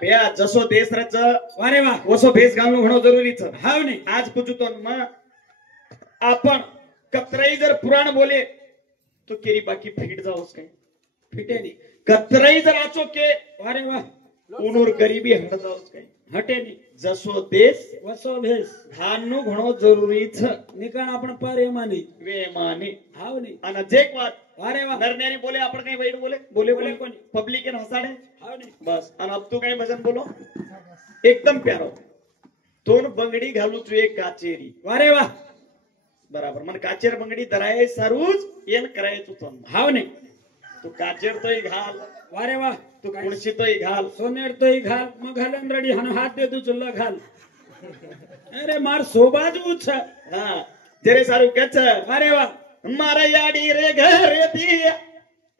भैया जसो देश रच वारे वा ओसो भेस घालणं घणो जरुरी छ हाव नाही आज पूछू तो मग आपण कतराई जर पुराण बोले तो केरी बाकी फिट जाओस काय फिटे नाही कतराई जर आचो के वारे वा उनूर गरीबी हट जाओस काय हटे नाही जसो देश वसो भेस घालणं घणो जरुरी छ निकाण आपण पर एमानी वेमाने हाव नाही आणि जेक वात वारे वा नरन्यारी बोले आपण काही वाईट बोले बोले बोले कोणी कोणी? पब्लिक ने हसाडे हाव नाही बस आणि अब तू काही भजन बोलो एकदम प्यारो दोन बंगडी घालू तू एक काचेरी वारे वा बराबर मन काचेर बंगडी धराय सारूच येन करायचो तो हाव नाही तू काचेर तोय घाल वारे वा तू कुणशी तोय घाल सोनेर तोय घाल मग घालन रेडी हन हात दे तू चुल्ला घाल अरे मार सोबाज उछ हा जरे सारू कच वारे वा मारा याडी रे घर दिया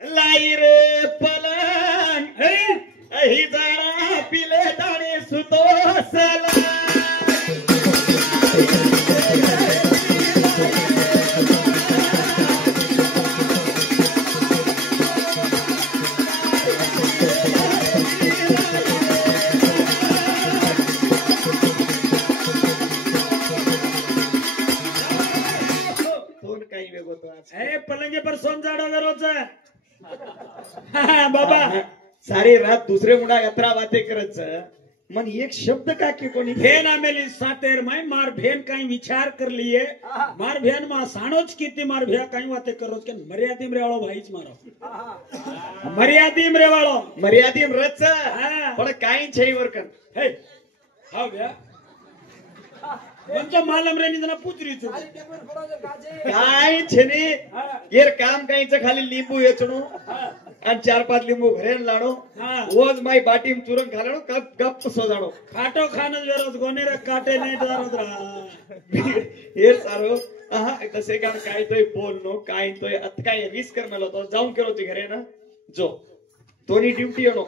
लाई रे पलंग अही जाणा पिले दाणे सुतो सला पलंगे पर सोन जाडो वेरोच बाबा सारी रात दुसरे मुडा यात्रा बाते करत मन एक शब्द का के कोणी भेन आमेली सातेर माय मार भेन काही विचार कर लिए मार भेन मा साणोच किती मार भ्या काही वाते करोच के मर्यादिम रेवाळो भाईच मारो मर्यादिम रेवाळो मर्यादिम रच पण काही छई वरकन हे हा भ्या म्हणजे मालम रेनी जना पुत्री छु काय छेनी येर काम काहीच खाली लिंबू येचणो आणि 4-5 लिंबू घरे लाडो रोज माई बाटीम चुरंग घालणो गप गप सोजाणो खाटो खानच वेरोज गोनेर काटे नाही दारत रा हे सारो आहा तसे काम काय तोय बोलनो काय तोय अत काय रिस्क करमेलो तो जाऊन केलो ती घरे ना जो तोनी ड्यूटी येनो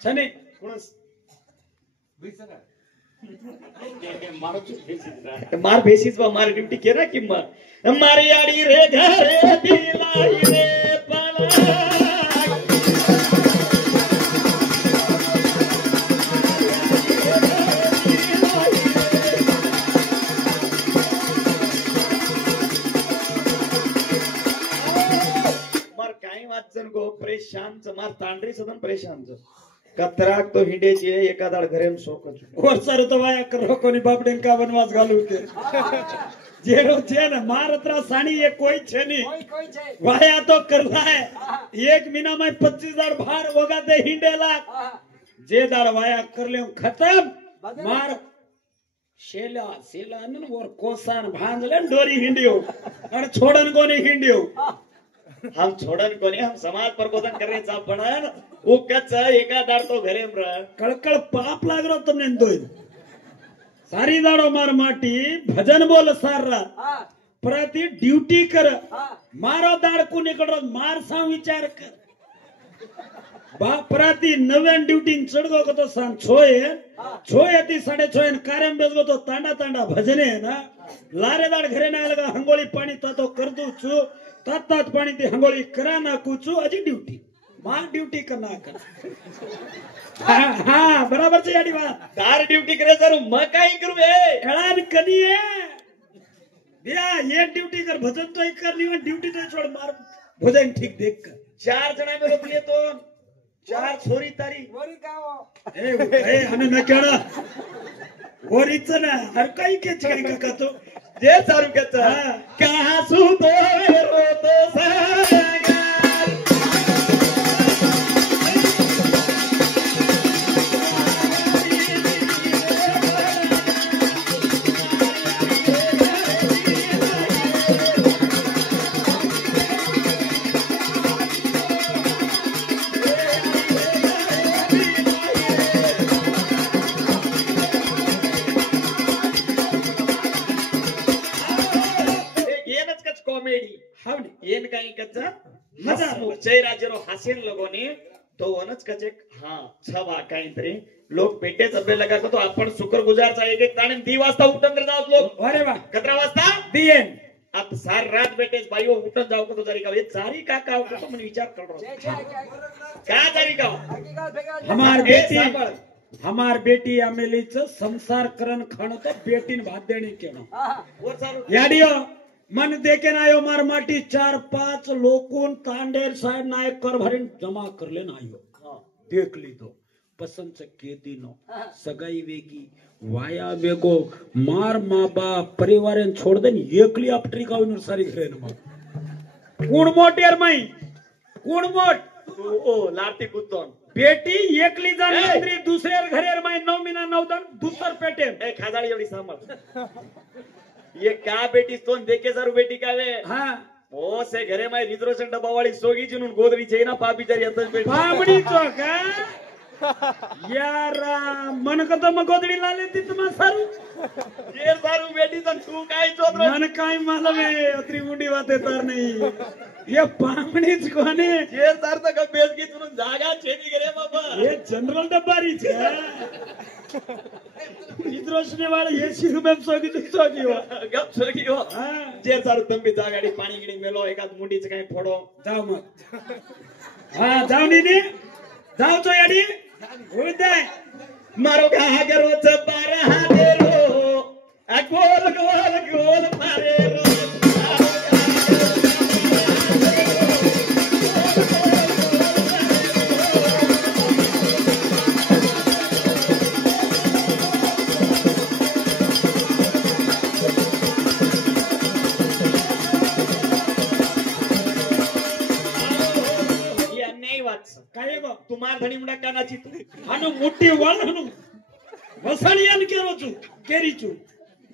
छने कोणस मार भेसीच बा मार ड्यूटी केरा कि मारी आडी रे घरे दिलाई रे पाला मार काही वाचन गो परेशान मार तांडरी सदन परेशान कतराक तो हिंडेची एका दाड घरेम सोकच और सर तो वाया करो कोनी बापडेन का वनवास घालू के जेरो छे ने मारतरा साणी ये कोई छे नी वाया तो करला है एक महीना में 25,000 भार होगा दे हिंडेला जे दाड़ वाया कर ले खत्म मार शेला शेला न और कोसान भांज ले डोरी हिंडियो और छोड़न कोनी हिंडियो हम छोड़न कोनी हम समाज प्रबोधन करने जा पड़न वो कच एका दाड़ तो घरे में कळकळ पाप लागरो तुमने दोय सारी दाड़ो मार माटी भजन बोल सारा प्रति ड्यूटी कर मारो दाड़ को निकलो मार सा विचार कर प्रति नव्यान ड्यूटी चढ़गो को तो सांग छोए ती 6:30 कार्यम बेसगो तो तांडा तांडा भजने है ना लारे दाड़ घरे ना लगा हंगोली पानी तो कर दू छु तात पानी ती हंगोली करा ना कुछ अजी ड्यूटी मां ड्यूटी करना कर हाँ बराबर छे याडी बात तार ड्यूटी करे सर म काई करू ए एळान कनिए दिया ये ड्यूटी कर भजन तो एक करनी है ड्यूटी तो छोड़ मार भजन ठीक देख कर 4 जना में रोक लिए तो 4 छोरी तारी वरी काओ ए हने न केड़ा वरीच ना हर काही के काही का तो जे सारू कचा कहां सु तो रो तो सागा येन काही कच्चा मजा जय राजेरो हासिल लोगोनी तो वनच कचे हां छवा काहीतरी लोक पेटे चबे लगा तो आपण शुक्रगुजारचा एक ताणे 2 वाजता उठन रे जावत लोक अरे वा 11 वाजता दियेन आप सार रात बेटेस बाईओ उठन जाव को तो जारी का ये जारी का हो तो मन विचार कर रहा का जारी का हमार बेटी हमार बेटी अमेलीच संसार करण खाणं तो बेटीन भात देणी केणं वर चालू याडियो मन देके नायो मार माटी 4-5 लोकून तांडेर साहेब नायक कर भरीन जमा करले नायो हा. देख लीधो पसंत केदीनो सगाई वेगी वाया वेगो मार मा बाप परिवारेन छोड़ दे एकली अपट्री गावनूर सारी घरे न कोण मोट यार माई कोण मोट ओ लाडती कुत्तोन बेटी एकली जाण ए! मंत्री दुसऱ्या घरेर माई 9 महिना 9 दन दुसर पेटे ए खाजाळी एवढी सांभाळ ये का बेटी तोन देखे जरू बेटी का वे हा ओ से घरे माय रिजर्वेशन डब्बा वाली सोगी जिनून गोदरी चेना पापी जरी यतच बेटी बामणी चोका यार मन कत मग गोदडी लाले ती तुम्हा सारू ये सारू बेटी तर तू काय चोद मन काय मालूम है अत्री मुंडी बातें तर नहीं ये बामणीच कोणी ये सार तर बेस की तुन जागा छेदी घरे बाबा ये जनरल डब्बा रीच रोशनी वाले एसी रुपये सोगी तो सोगी हो गप सोगी हो हाँ जे सारू तंबी जागाडी पाणी गिणी मेलो एकाद मुंडीच काय फोडो जाओ मत हाँ जाओ नीनी जाओ तो याडी उदय मारो घागरोच बारा हादेरो आ गोल गोल गोल मारेरो ये अन्याय वाच काय गो तुम्हार धणी मुंडा कानाची तू हानु मोठी वाल हानु वसाणियान केरो छु केरी छु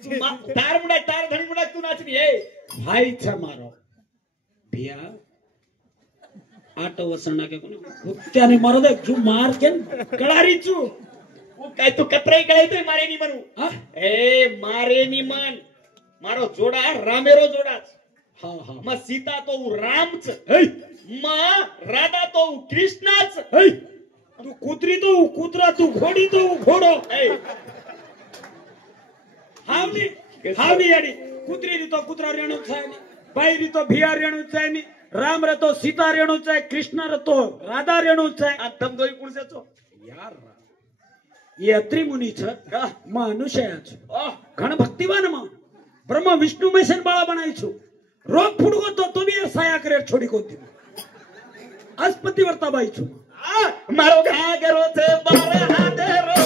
तार मुंडा तार धणी मुंडा तू नाचनी ए भाई छ मारो भिया आटो वसणा के कोने कुत्त्याने मारो दे जू मार के कळारी छु वो काय तू कतराई कळाय तो मारे नी म्हणू हा ए मारे नी मन मारो जोडा रामेरो जोडाच हा हा मग सीता तो रामच हे मग राधा तो कृष्णाच हे तू कुत्री तो कुत्रा तू घोडी तो घोडो ए हावनी हावनी याडी कुत्री री तो कुत्रा रेणू छायनी बाई री तो भिया रेणू छायनी राम रे तो सीता रेणू छाय कृष्ण रे तो राधा रेणू छाय आणि तम दोई कुणसेचो यार ये अत्रि मुनी छ का मनुष्य छ ओ घण भक्तिवान માં ब्रह्म विष्णु મહેશન બાળા બનાવી છું રોગ ફૂડગો તો બી સાયા કરે છોડી કોતી આસ્પતિ વર્તા બાઈ છું મારો ઘાગરો છે બારા હાદેરો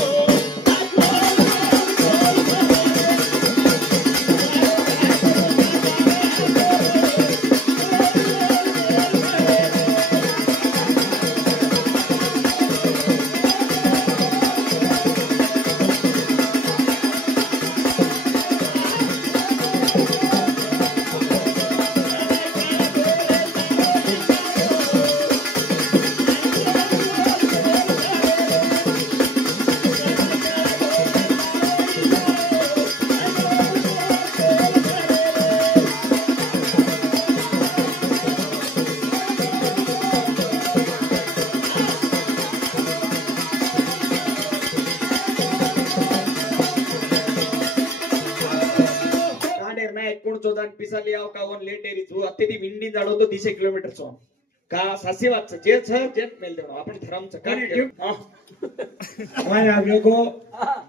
पिसाली आव का वन लेट एरी जो अत्ते दी विंडी जाडो तो 200 किलोमीटर चो का सासी वात जे छ जे मेल देनो आपण धरम छ का वाय આવ્યો ગો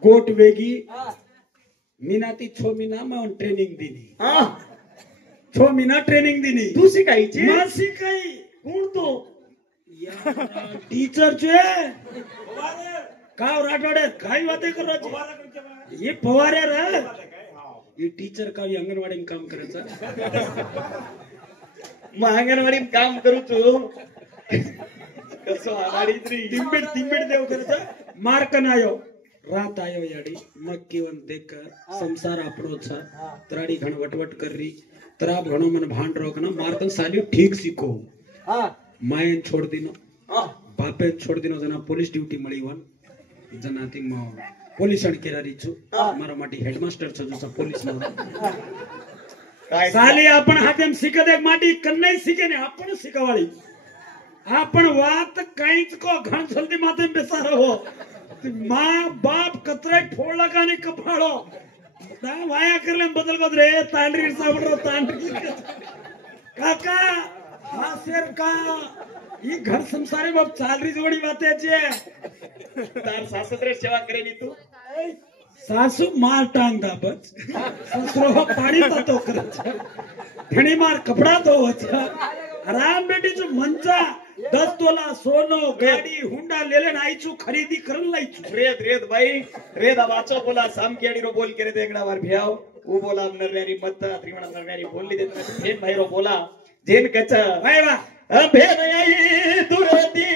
ગોટ વેગી मीनाती 6 મહિના માં ટ્રેનિંગ દીની हां 6 મહિના ટ્રેનિંગ દીની तू शिकाई छे માસી કઈ कोण तो यार टीचर छे काव राठोडे काय वाते करो छे ये फवारे रे ये टीचर का अंगनवाड़ी में काम करे छ मग अंगणवाडी काम करू तू कसो आवाडी त्री तिंबिड देव करे छ मार्क नायो रात आयो याडी नक्की वन देख संसार आपणो छ त्राडी घण वटवट कररी तराब घणो मन भांड रोकना मार्कन साली ठीक सीखो हां मायन छोड़ दिनो हां बापे छोड़ दिनो जना पुलिस ड्यूटी मळी वन जना ती पोलीस अणकेरारी छु मारा माटी हेडमास्टर छ जो पोलीस नो काय साली आपण हातेम शिकत एक माटी कन्नई शिके ने आपण शिकवाळी आपण वात काहीच को घण जल्दी माते बेसारो हो मां बाप कतरे फोडला का ने कपाळो दा वाया करले बदल को रे तांडरी साबडो तांडरी काका हा शेर का ही घर संसारे बाप चालरी जोडी वात्याची तार सासरे सेवा करेनी तू सासू मार टांग दाबच ससरो पाणी पातो करच धणी मार कपडा धोवच राम बेटीचो मंचा 10 तोला सोनो गाडी हुंडा लेले आईचू खरेदी करून लाईचू रेत रेत भाई रेत वाचो बोला सामकेडी रो बोल करे देगड़ा वार भियाव वो बोला नरनेरी मत त्रिमण नरनेरी बोलली देत फेन भाई रो बोला जेन कच वाह वाह अभे नई दुरती